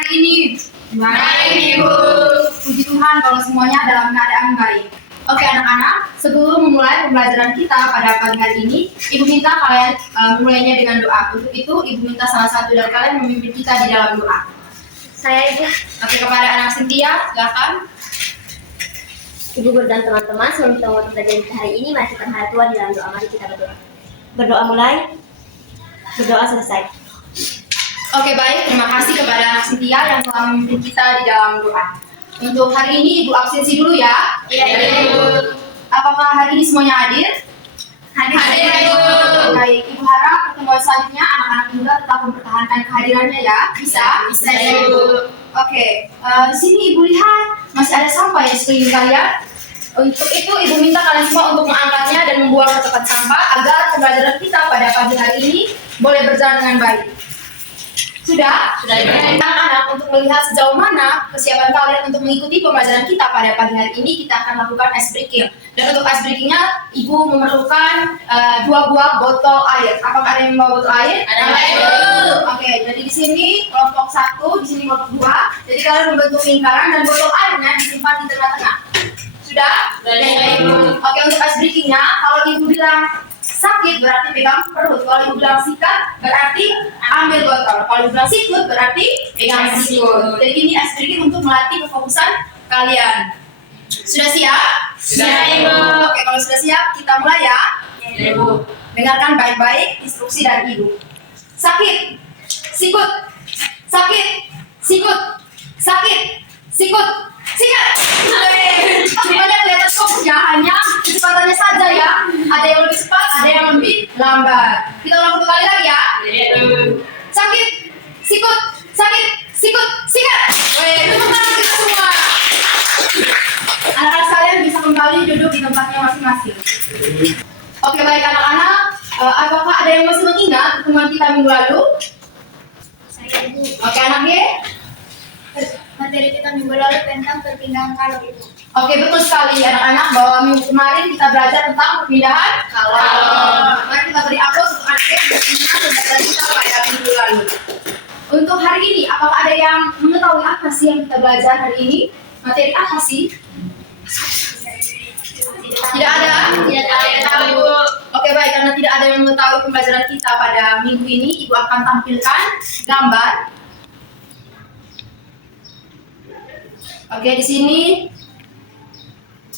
hari ini? Baik, Ibu. Puji Tuhan kalau semuanya dalam keadaan baik. Oke anak-anak, sebelum memulai pembelajaran kita pada pagi hari ini, Ibu minta kalian memulainya dengan doa. Untuk itu, Ibu minta salah satu dari kalian memimpin kita di dalam doa. Saya Ibu. Oke, kepada anak Cynthia, silakan. Ibu guru dan teman-teman, sebelum kita mulai pembelajaran kita hari ini, mari kita menghadap Tuhan di dalam doa. Mari kita berdoa. Berdoa mulai, berdoa selesai. Oke baik, terima kasih kepada anak Cynthia yang telah memimpin kita di dalam doa. Untuk hari ini Ibu absensi dulu ya. Iya, Ibu. Apakah hari ini semuanya hadir? Hadir, Ibu. Baik, Ibu harap pertemuan selanjutnya anak-anak muda tetap mempertahankan kehadirannya ya. Bisa? Bisa, Ibu. Oke, di sini Ibu lihat masih ada sampah ya sekeliling kalian. Untuk itu Ibu minta kalian semua untuk mengangkatnya dan membuang ke tempat sampah agar pembelajaran kita pada pagi hari ini boleh berjalan dengan baik. Sudah? Sudah, Ibu. Anak-anak, untuk melihat sejauh mana kesiapan kalian untuk mengikuti pembelajaran kita pada pagi hari ini, kita akan lakukan ice breaking. Dan untuk ice breakingnya, Ibu memerlukan 2 buah botol air. Apakah ada yang membawa botol air? Ada, Ibu. Oke, jadi di sini kelompok 1, di sini kelompok 2. Jadi kalian membentuk lingkaran dan botol airnya disimpan di tengah-tengah. Sudah? Sudah, Ibu. Oke, untuk ice breakingnya, kalau Ibu bilang sakit berarti pegang perut. Kalau Ibu bilang sikat berarti ambil botol. Kalau Ibu bilang sikut berarti pegang sikut. Jadi ini ice breaking untuk melatih kefokusan kalian. Sudah siap? Sudah, Ibu. Oke, kalau sudah siap kita mulai ya. Ya, Ibu. Dengarkan baik-baik instruksi dari Ibu. Sakit, sikut, sakit, sikut, sakit, sikut, sikat. Semuanya kelihatan kok ya, hanya kecepatannya saja ya. Ada yang lebih cepat, ada yang lebih lambat. Kita ulang satu kali lagi ya. Ya, Ibu. Sakit, sikut, sakit, sikut, sikat. Tepuk tangan kita semua. Anak-anak sekalian bisa kembali duduk di tempatnya masing-masing. Oke baik anak-anak, apakah ada yang masih mengingat pertemuan kita minggu lalu? Saya, Ibu. Oke anak Y? Materi kita minggu lalu tentang perpindahan kalor, Ibu. Oke betul sekali anak-anak, bahwa minggu kemarin kita belajar tentang perpindahan kalor. Mari kita beri aplaus untuk anak Y yang mengingat pembelajaran kita pada minggu lalu. Untuk hari ini, apakah ada yang mengetahui apa sih yang kita belajar hari ini? Materi apa sih? Tidak ada? Tidak ada, Ibu. Oke baik, karena tidak ada yang mengetahui pembelajaran kita pada minggu ini, Ibu akan tampilkan gambar. Oke, di sini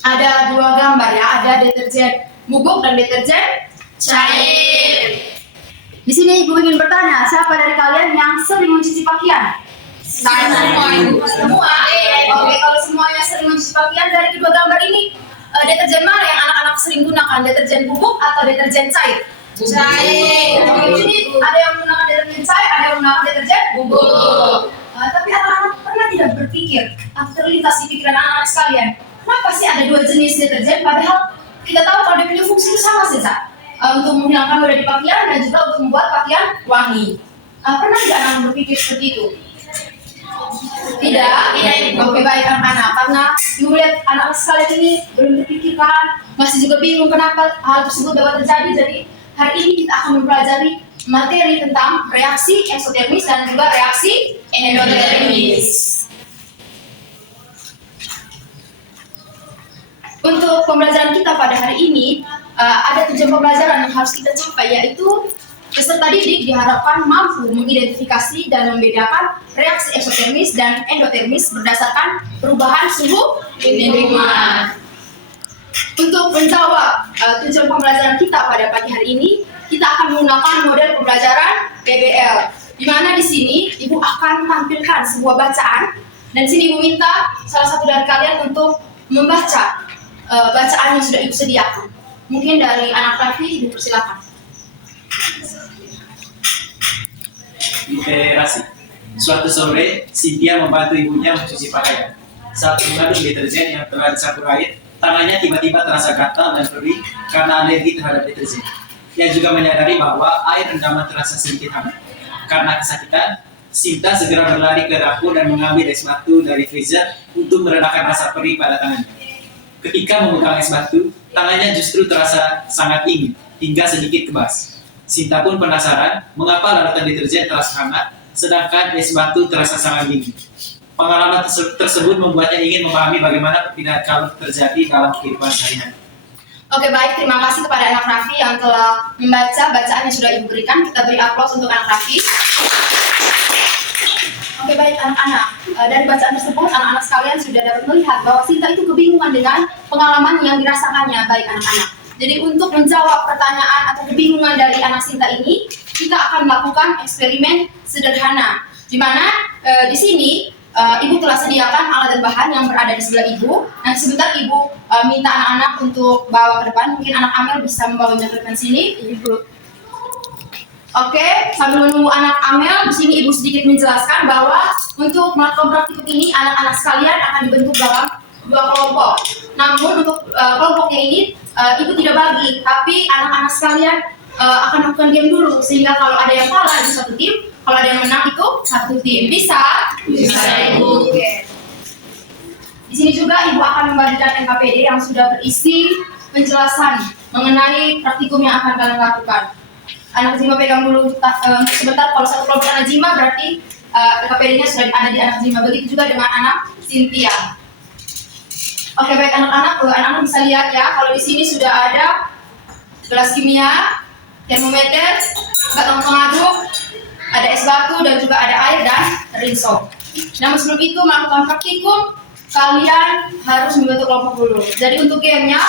ada 2 gambar ya, ada deterjen bubuk dan deterjen cair. Di sini Ibu ingin bertanya, siapa dari kalian yang sering mencuci pakaian? Saya semua, Ibu. Semua. Oke, kalau semuanya sering mencuci pakaian, dari kedua gambar ini deterjen mana yang anak-anak sering gunakan? Deterjen bubuk atau deterjen cair? Cair. Oke, di sini ada yang menggunakan deterjen cair, ada yang menggunakan deterjen bubuk. Tapi anak-anak pernah tidak berpikir atau terlintas di pikiran anak-anak sekalian, kenapa sih ada 2 jenis deterjen? Padahal kita tahu kalau dia punya fungsi itu sama saja, untuk menghilangkan noda di pakaian dan juga untuk membuat pakaian wangi. Pernah tidak anak berpikir seperti itu? Tidak? Oke baik anak-anak, karena Ibu lihat anak-anak sekalian ini belum berpikirkan, masih juga bingung kenapa hal tersebut dapat terjadi. Jadi hari ini kita akan mempelajari materi tentang reaksi eksotermis dan juga reaksi endotermis. Untuk pembelajaran kita pada hari ini, ada 7 pembelajaran yang harus kita capai, yaitu peserta didik diharapkan mampu mengidentifikasi dan membedakan reaksi eksotermis dan endotermis berdasarkan perubahan suhu lingkungan. Untuk menjawab tujuan pembelajaran kita pada pagi hari ini, kita akan menggunakan model pembelajaran PBL, di mana di sini Ibu akan tampilkan sebuah bacaan, dan sini Ibu minta salah satu dari kalian untuk membaca bacaan yang sudah Ibu sediakan. Mungkin dari anak Raffi, Ibu persilakan. Literasi. Suatu sore, Cynthia membantu ibunya mencuci pakaian. Saat mengaduk deterjen yang telah dicampur air, tangannya tiba-tiba terasa gatal dan perih karena alergi terhadap deterjen. Ia juga menyadari bahwa air rendaman terasa sedikit hangat. Karena kesakitan, Sinta segera berlari ke dapur dan mengambil es batu dari freezer untuk meredakan rasa perih pada tangannya. Ketika memegang es batu, tangannya justru terasa sangat dingin hingga sedikit kebas. Sinta pun penasaran mengapa larutan deterjen terasa hangat sedangkan es batu terasa sangat dingin. Pengalaman tersebut membuatnya ingin memahami bagaimana perpindahan kalor terjadi dalam kehidupan sehari-hari. Oke, baik, terima kasih kepada anak Raffi yang telah membaca bacaan yang sudah Ibu berikan. Kita beri aplaus untuk anak Raffi. Oke, baik anak-anak. Dari bacaan tersebut, anak-anak sekalian sudah dapat melihat bahwa Sinta itu kebingungan dengan pengalaman yang dirasakannya, baik anak-anak. Jadi untuk menjawab pertanyaan atau kebingungan dari anak Sinta ini, kita akan melakukan eksperimen sederhana. Di mana di sini Ibu telah sediakan alat dan bahan yang berada di sebelah Ibu. Nanti sebentar Ibu minta anak-anak untuk bawa ke depan. Mungkin anak Amel bisa membawanya ke depan sini. Ibu. Oke, sambil menunggu anak Amel, di sini Ibu sedikit menjelaskan bahwa untuk melakukan praktikum ini anak-anak sekalian akan dibentuk dalam 2 kelompok. Namun untuk kelompoknya ini Ibu tidak bagi, tapi anak-anak sekalian akan melakukan diam dulu sehingga kalau ada yang kalah itu satu tim, kalau ada yang menang itu satu tim. Bisa? Bisa, Ibu. Oke. Di sini juga Ibu akan membagikan NKPD yang sudah berisi penjelasan mengenai praktikum yang akan kalian lakukan. Anak Zima pegang dulu sebentar. Kalau satu kelompok anak Zima berarti NKPD-nya sudah ada di anak Zima. Begitu juga dengan anak Cynthia. Oke, baik anak-anak, anak-anak bisa lihat ya. Kalau di sini sudah ada gelas kimia, termometer, batang pengaduk, ada es batu dan juga ada air dan rinso. Namun sebelum itu melakukan praktikum, kalian harus membentuk kelompok dulu. Jadi untuk gamenya,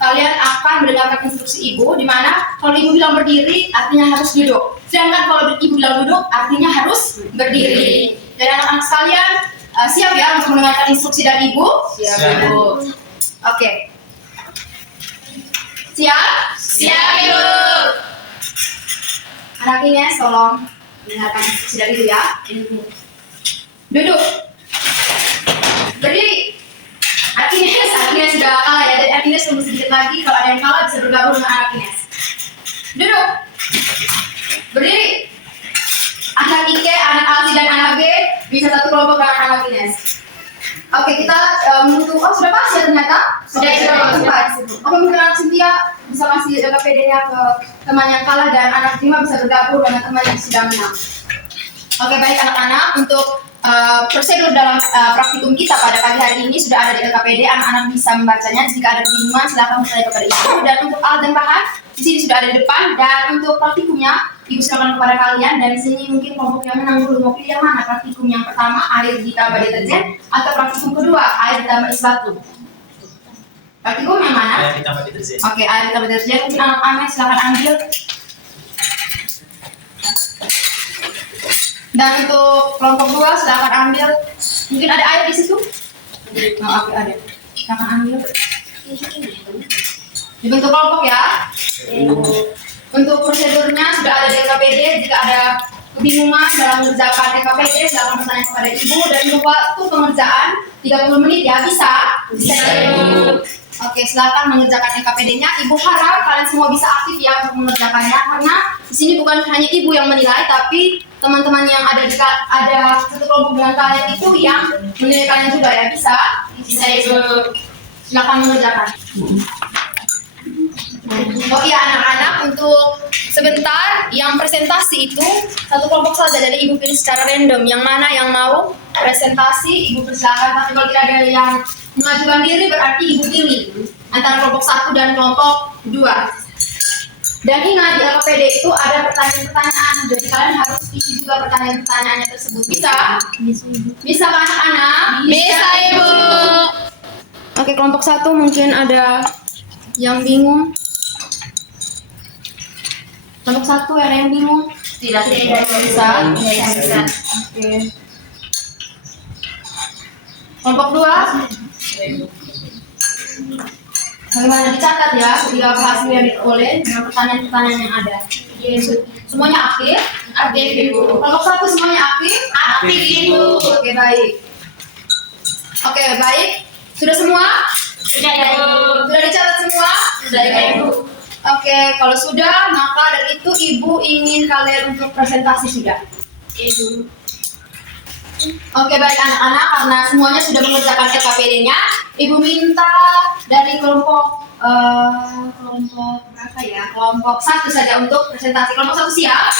kalian akan mendengarkan instruksi Ibu, di mana kalau Ibu bilang berdiri, artinya harus duduk. Sedangkan kalau Ibu bilang duduk, artinya harus berdiri. Jadi anak-anak sekalian, siap ya untuk mendengarkan instruksi dari Ibu? Siap, Ibu. Oke. Siap? Siap, Ibu. Anak Ines, tolong mendengarkan instruksi dari Ibu ya. Duduk. Berdiri. Artinya sudah kalah ya, jadi artinya tunggu sedikit lagi. Kalau ada yang kalah bisa bergabung dengan anak Ines. Duduk. Berdiri. Anak Ike, anak Alsi dan anak B bisa satu kelompok dengan anak Ines. Oke, kita menutup. Oh, sudah pas ya ternyata? Sudah pas. Oke, mungkin anak Cynthia bisa kasih KPD-nya ke teman yang kalah dan anak Zima bisa bergabung dengan teman yang sudah menang. Oke, baik anak-anak, untuk prosedur dalam praktikum kita pada pagi hari ini sudah ada di LKPD. Anak-anak bisa membacanya. Jika ada kebingungan silakan bertanya kepada Ibu. Dan untuk alat dan bahan di sini sudah ada di depan. Dan untuk praktikumnya Ibu silakan kepada kalian. Dan di sini mungkin kelompok yang menang dulu mau pilih yang mana? Praktikum yang pertama air ditambah deterjen atau praktikum kedua air ditambah es batu? Praktikum yang mana? Air ditambah deterjen. Oke, air ditambah deterjen. Mungkin anak Amel silakan ambil. Dan untuk kelompok 2 silakan ambil. Mungkin ada air di situ? Oh, oke, ada. Silakan ambil. Dibentuk kelompok ya. Untuk prosedurnya sudah ada di LKPD. Jika ada kebingungan dalam mengerjakan LKPD silakan bertanya kepada Ibu. Dan untuk waktu pengerjaan 30 menit ya, bisa? Bisa. Oke, silakan mengerjakan LKPD-nya. Ibu harap kalian semua bisa aktif ya untuk mengerjakannya, karena di sini bukan hanya Ibu yang menilai, tapi teman-teman yang ada satu kelompok dengan kalian itu yang menilai kalian juga ya. Bisa? Bisa, Ibu. Silakan mengerjakan. Oh iya anak-anak, untuk sebentar yang presentasi itu satu kelompok saja, jadi Ibu pilih secara random yang mana yang mau presentasi Ibu persilakan. Tapi kalau tidak ada yang mengajukan diri berarti Ibu pilih antara kelompok 1 dan kelompok 2. Dan ingat di LKPD itu ada pertanyaan-pertanyaan, jadi kalian harus isi juga pertanyaan-pertanyaannya tersebut. Bisa? Bisa kan anak-anak? Bisa, Ibu. Oke, kelompok 1 mungkin ada yang bingung. Kelompok 1 ada yang bingung? Tidak bisa. Oke. Kelompok 2? Bagaimana dicatat ya ketika hasil yang diperoleh dengan pertanyaan-pertanyaan yang ada. Semuanya aktif? Aktif, Ibu. Kelompok 1 semuanya aktif? Aktif, Ibu. Oke, baik. Oke, baik. Sudah semua? Sudah, Ibu. Sudah dicatat semua? Sudah, Ibu. Oke, kalau sudah, maka dari itu Ibu ingin kalian untuk presentasi sudah. Ibu. Oke, baik anak-anak, karena semuanya sudah mengerjakan LKPD-nya, Ibu minta dari kelompok berapa ya? Kelompok 1 saja untuk presentasi. Kelompok 1 siap?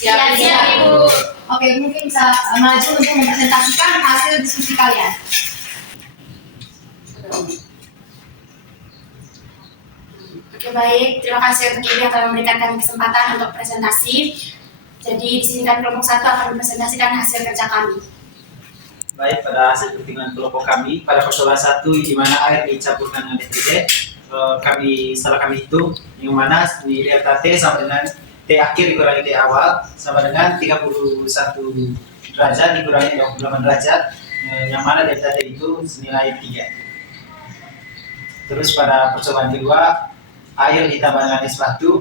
Siap, Ibu. Oke, mungkin bisa maju untuk mempresentasikan hasil diskusi kalian. Oke, baik. Terima kasih untuk Ibu yang telah memberikan kami kesempatan untuk presentasi. Jadi di sini kami kelompok 1 akan mempresentasikan hasil kerja kami. Baik, pada hasil perhitungan kelompok kami pada persoalan 1 di mana air dicampurkan dengan deterjen, setelah kami hitung yang mana di delta T sama dengan T akhir dikurangi T awal sama dengan 31 derajat dikurangi 28 derajat, yang mana delta T itu senilai 3. Terus pada percobaan kedua, air ditambah dengan es batu,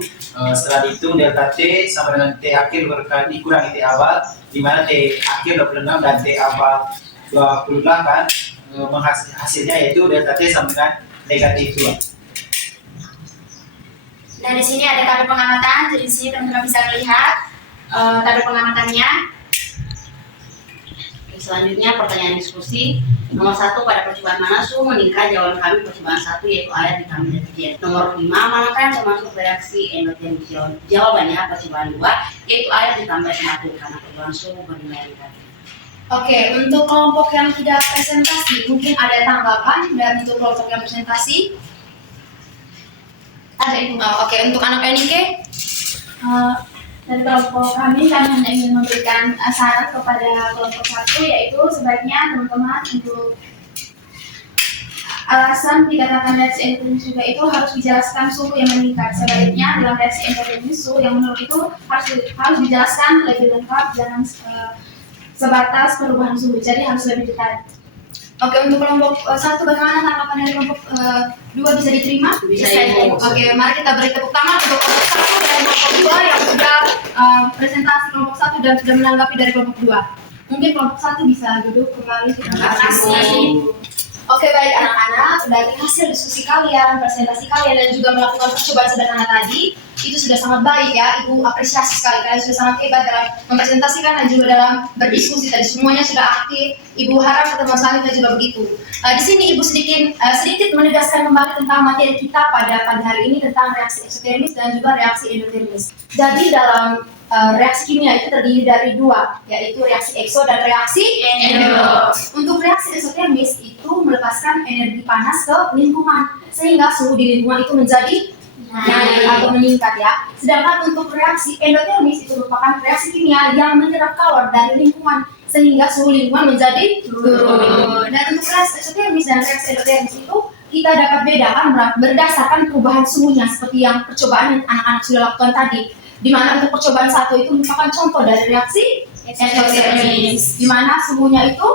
setelah dihitung delta T sama dengan T akhir dikurangi T awal, di mana T akhir 26 dan T awal 28, hasilnya yaitu delta T sama dengan negatif 2. Dan di sini ada tabel pengamatan, jadi di sini teman-teman bisa melihat tabel pengamatannya. Selanjutnya pertanyaan diskusi nomor 1, pada percobaan mana suhu meningkat? Jawaban kami percobaan 1 yaitu air ditambah deterjen. Nomor 5, manakah yang termasuk reaksi endotermis? Jawabannya percobaan 2 yaitu air ditambah es batu karena percobaan suhu bernilai negatif. Oke, untuk kelompok yang tidak presentasi mungkin ada tanggapan, dan untuk kelompok yang presentasi ada Ibu. Oke, untuk anak NIK dari kelompok kami hanya ingin memberikan saran kepada kelompok 1, yaitu sebaiknya teman-teman untuk alasan dikatakan reaksi endotermis juga itu harus dijelaskan suhu yang meningkat. Sebaliknya dalam reaksi endotermis suhu yang menurut itu harus dijelaskan lebih lengkap, jangan sebatas perubahan suhu, jadi harus lebih detail. Oke, untuk kelompok 1 bagaimana tanggapan dari kelompok 2, bisa diterima? Bisa, Ibu. Oke, mari kita beri tepuk tangan untuk kelompok 1 dan kelompok 2 yang sudah presentasi kelompok 1 dan sudah menanggapi dari kelompok 2. Mungkin kelompok 1 bisa duduk kembali. Terima kasih. Oke, baik anak-anak, dari hasil diskusi kalian, presentasi kalian, dan juga melakukan percobaan sederhana tadi, itu sudah sangat baik ya. Ibu apresiasi sekali, kalian sudah sangat hebat dalam mempresentasikan dan juga dalam berdiskusi tadi, semuanya sudah aktif. Ibu harap pertemuan selanjutnya juga begitu. Di sini Ibu sedikit menegaskan kembali tentang materi kita pada pagi hari ini tentang reaksi eksotermis dan juga reaksi endotermis. Jadi dalam reaksi kimia itu terdiri dari 2, yaitu reaksi ekso dan reaksi endo. Untuk reaksi eksotermis itu melepaskan energi panas ke lingkungan, sehingga suhu di lingkungan itu menjadi naik atau meningkat ya. Sedangkan untuk reaksi endotermis itu merupakan reaksi kimia yang menyerap kalor dari lingkungan, sehingga suhu lingkungan menjadi turun. Dan untuk reaksi eksotermis dan reaksi endotermis itu kita dapat bedakan berdasarkan perubahan suhunya, seperti yang percobaan yang anak-anak sudah lakukan tadi. Di mana untuk percobaan 1 itu merupakan contoh dari reaksi eksotermis, di mana suhunya itu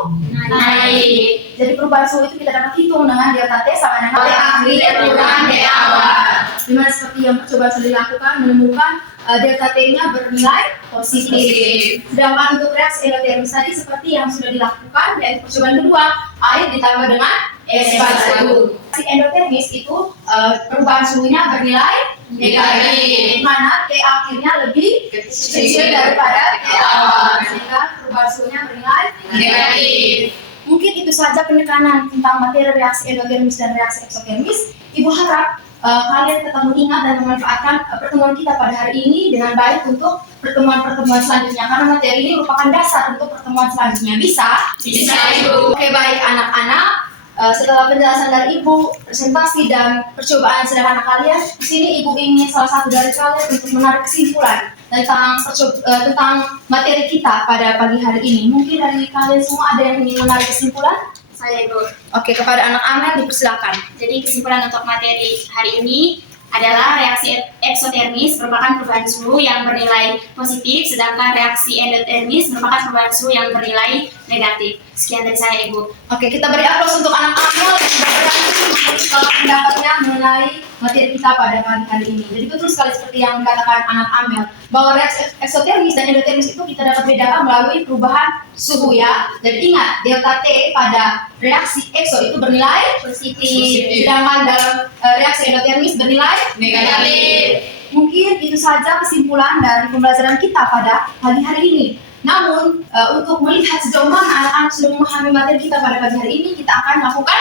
naik. Jadi perubahan suhu itu kita dapat hitung dengan delta T sama dengan T akhir kurang T awal. Di mana seperti yang percobaan sudah dilakukan menemukan delta T-nya bernilai positif. Sedangkan untuk reaksi endotermis tadi seperti yang sudah dilakukan, yaitu percobaan kedua, air ditambah dengan es batu. Si endotermis itu perubahan suhunya bernilai negatif, mana T akhirnya lebih kecil daripada T awal, sehingga perubahan suhunya bernilai negatif. Mungkin itu saja penekanan tentang materi reaksi endotermis dan reaksi eksotermis. Ibu harap kalian tetap mengingat dan memanfaatkan pertemuan kita pada hari ini dengan baik untuk pertemuan-pertemuan selanjutnya, karena materi ini merupakan dasar untuk pertemuan selanjutnya. Bisa, Ibu. Oke, baik anak-anak. Setelah penjelasan dari Ibu, presentasi dan percobaan sederhana kalian, di sini Ibu ingin salah satu dari kalian untuk menarik kesimpulan tentang materi kita pada pagi hari ini. Mungkin dari kalian semua ada yang ingin menarik kesimpulan? Saya, Ibu. Oke, kepada anak Amel dipersilakan. Jadi kesimpulan untuk materi hari ini adalah reaksi eksotermis merupakan perubahan suhu yang bernilai positif, sedangkan reaksi endotermis merupakan perubahan suhu yang bernilai negatif. Sekian dari saya, Ibu. Oke, kita beri aplaus untuk anak Amel yang sudah berani pendapatnya mengenai materi kita pada pagi hari ini. Jadi betul sekali seperti yang dikatakan anak Amel, bahwa reaksi eksotermis dan endotermis itu kita dapat bedakan melalui perubahan suhu ya. Jadi ingat, delta T pada reaksi ekso itu bernilai positif, sedangkan dalam reaksi endotermis bernilai negatif. Mungkin itu saja kesimpulan dari pembelajaran kita pada pagi hari ini. Namun, untuk melihat sejauh mana anak-anak sudah memahami materi kita pada pagi hari ini, kita akan melakukan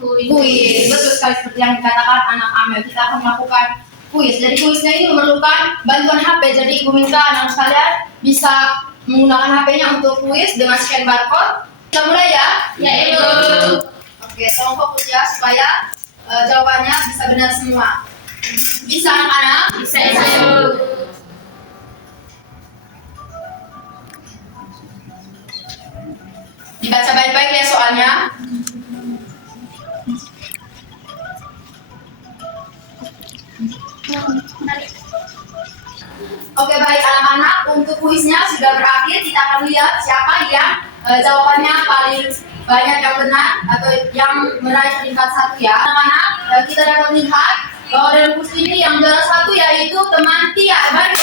kuis. Betul sekali seperti yang dikatakan anak Amel, kita akan melakukan kuis. Jadi kuisnya ini memerlukan bantuan HP. Jadi ibu minta anak sekalian bisa menggunakan HP-nya untuk kuis dengan scan barcode. Kita mulai ya. Ya, Ibu. Oke, tolong fokus ya supaya jawabannya bisa benar semua. Bisa anak-anak? Bisa, Ibu. Dibaca baik-baik ya soalnya. Oke baik anak-anak, untuk kuisnya sudah berakhir. Kita akan lihat siapa yang jawabannya paling banyak yang benar atau yang meraih peringkat 1 ya. Anak-anak, kita dapat lihat bahwa dalam kuis ini yang juara 1 yaitu teman Tia. Baik.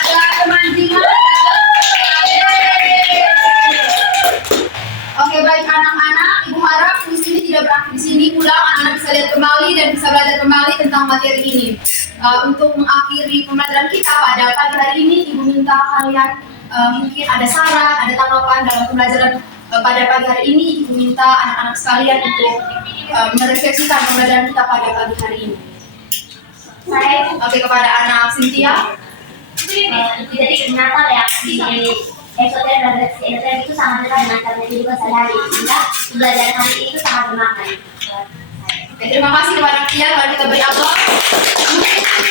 Ada teman Tia. Oke baik anak-anak, ibu harap kuis ini tidak berakhir di sini. Pulang anak-anak bisa lihat kembali dan bisa belajar kembali tentang materi ini. Untuk mengakhiri pembelajaran kita pada pagi hari ini, ibu minta kalian mungkin ada saran, ada tanggapan dalam pembelajaran pada pagi hari ini. Ibu minta anak-anak sekalian untuk merefleksikan pembelajaran kita pada pagi hari ini. Oke kepada anak Cynthia. Jadi kenapa reaksi eksoter dan reaksi endoter itu sangat dekat dengan cara kehidupan sehari-hari, sehingga pembelajaran hari ini itu sangat bermakna. Oke, terima kasih kepada kalian. Mari kita beri aplaus.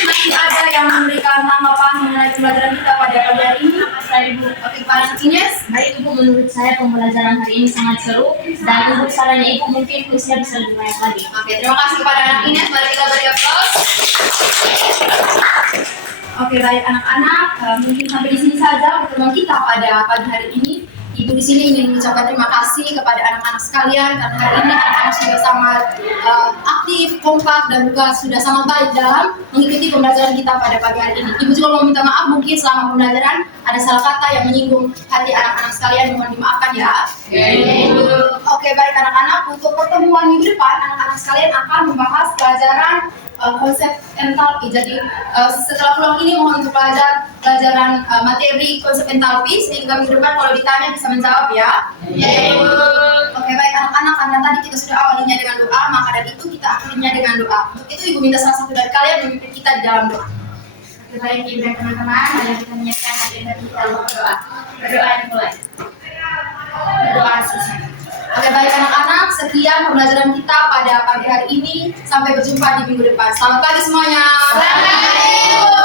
Mungkin masih ada yang memberikan tanggapan mengenai pembelajaran kita pada pagi hari ini. Ibu. Oke, kepada Ines. Baik Ibu, menurut saya pembelajaran hari ini sangat seru, dan menurut sarannya Ibu mungkin kuisnya bisa lebih banyak lagi. Oke, terima kasih kepada anak Ines. Mari kita beri aplaus. Oke, baik anak-anak, mungkin sampai di sini saja pertemuan kita pada pagi hari ini. Ibu di sini ingin mengucapkan terima kasih kepada anak-anak sekalian karena hari ini anak-anak sudah sangat aktif, kompak, dan juga sudah sangat baik dalam mengikuti pembelajaran kita pada pagi hari ini. Ibu juga mau minta maaf mungkin selama pembelajaran ada salah kata yang menyinggung hati anak-anak sekalian, mohon dimaafkan ya. Oke, baik anak-anak, untuk pertemuan minggu depan anak-anak sekalian akan membahas pelajaran konsep entalpi. Jadi setelah pulang ini mohon untuk pelajaran materi konsep entalpi sehingga minggu depan kalau ditanya bisa menjawab ya. Oke baik anak-anak, karena tadi kita sudah awalinya dengan doa, maka dari itu kita akhirinya dengan doa. Untuk itu ibu minta salah satu dari kalian memimpin kita di dalam doa. Oke, baik Ibu dan teman-teman, mari kita menyiapkan hati dan kita berdoa. Berdoa dimulai. Berdoa selesai. Oke baik anak-anak, sekian pembelajaran kita pada pagi hari ini. Sampai berjumpa di minggu depan. Selamat pagi semuanya. Selamat pagi.